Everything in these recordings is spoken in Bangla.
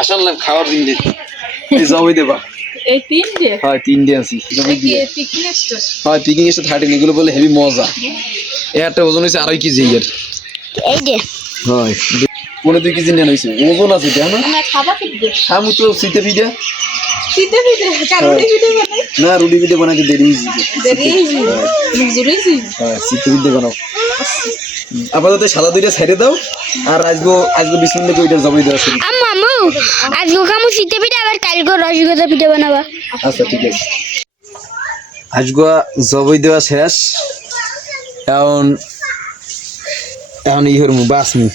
আসলে খাওয়ার দিন দিতে জবাই দেবা এই 3 ডে হ্যাঁ 3 ডে আছি জবাই দিয়ে পিকনিক স্টার হ্যাঁ পিকিং এসে 13 এগুলো বলে হেভি মজা একটা ওজন হইছে 2.5 কেজি এর এই যে হয় 2.5 কেজি নেন হইছে ওজন আছে জানো না খাবা কি দে খামু তো সিতে ভিডিও কারোড়ি ভিডিও বানাই না রুটি ভিডিও বানাইতে দেরি হইছে দেরি মজুরি হ্যাঁ সিতে ভিডিও বানাও আপাতত সাদা দুইটা ছেড়ে দাও আর আজগো বিসমিল্লাহ কইটা জবাই দেওয়া শুরু আম্মু আজকে কামু শীতে পিঠা আবার কালকে রসগোল্লা পিঠা বানাবা আচ্ছা ঠিক আছে আজগো জবাই দেওয়া শেষ এখন ইহর বাসমু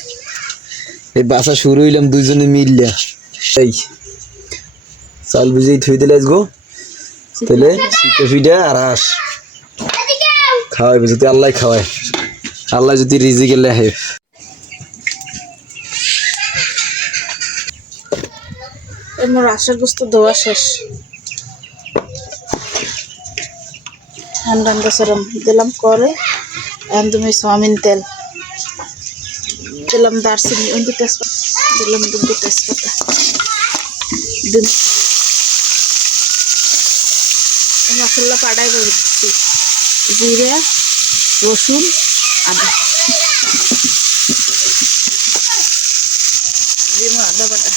এই বাসা শুরু হইলাম দুইজনে মিললে এই চাল বুঝেই থই দিলে আজগো তাহলে শীতে পিঠা আর হাঁস খাওয়াইবে যদি আল্লাহ খাওয়ায় আল্লাহ যদি রিজিকে লেহে আমার আশার গোস্ত দেওয়া শেষ রান্না সেরম দিলাম করে এখন তুমি সোয়াবিন তেল দিলাম দারচিনি উন্দি তেজপাতা দিলাম দুটো তেজপাতা দিন মশলা পাড়াই দিচ্ছি জিরে রসুন আদা দিব আদা বাটা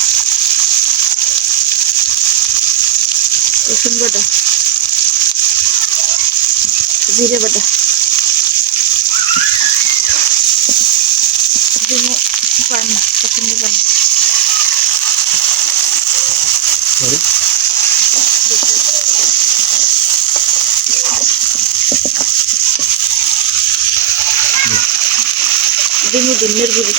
রসুন বাটা জিরে বাটা দিব পানি পছন্দ পানি দিমু ডিমের গুঁড়ি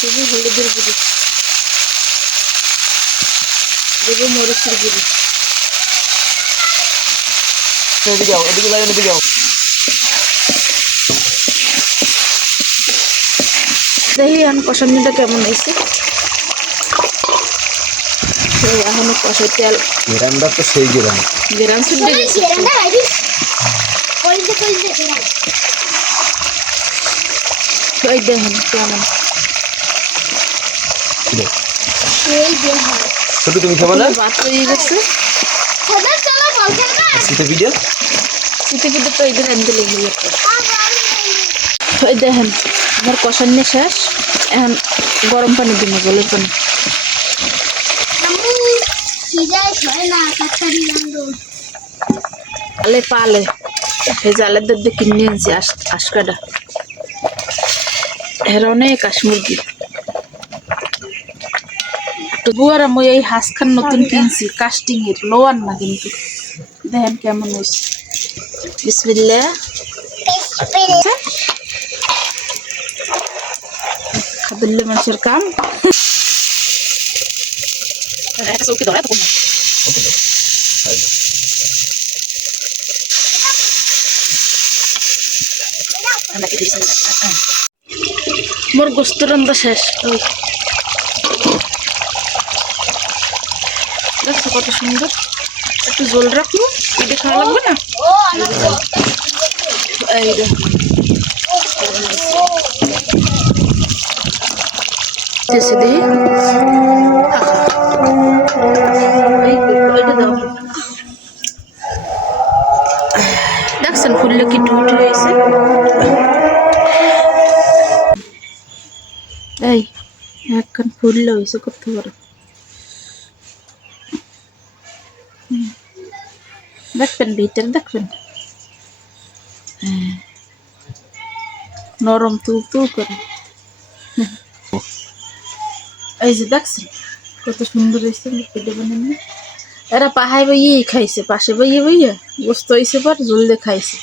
দিমু হলুদের গুঁড়ি দেবো মরিচের গুঁড়ি এদিকে যাও এদিকে যাও দেখি এখন কষানিটা কেমন হয়েছে এখনো কষাই তেল গেরানটা তো সেই গেরান গেরান ছুটে গেছে ওই দেখুন কেমন ছোট তুমি খাবো না ভাত হয়ে গেছে শীতে পিঠা শীতে পিঠে তো এই দিন আনতে লেগে যাচ্ছে ওই দেখেন আমার কষানি শেষ এখন গরম পানি দিব জলের পানি পালে এই জালের দুধ কিনে আনছি আশকাটা এর অনেক মুরগি বুয়ার আমি এই হাঁস খান নতুন কিনছি কাস্টিং এর লোয়ার না কিন্তু দেখেন কেমন হয়েছে বিসমিল্লাহ খাবলে মানুষের কাম মোর গোস্ত রান্না শেষ দেখছো কত সুন্দর একটু জল রাখলো এটা খাওয়া লাগবে না এই দেখছেন ফুললে কি টুটি হয়েছে এই একখান ফুললে হয়েছে করতে পারো দেখবেন ভিতরে দেখবেন নরম তুল করে এই যে দেখছেন কত সুন্দর হয়েছে পেটে বানানো এরা পাহাড় বইয়ে খাইছে পাশে বইয়ে গোস্ত হয়েছে পর জল দিয়ে খাইছে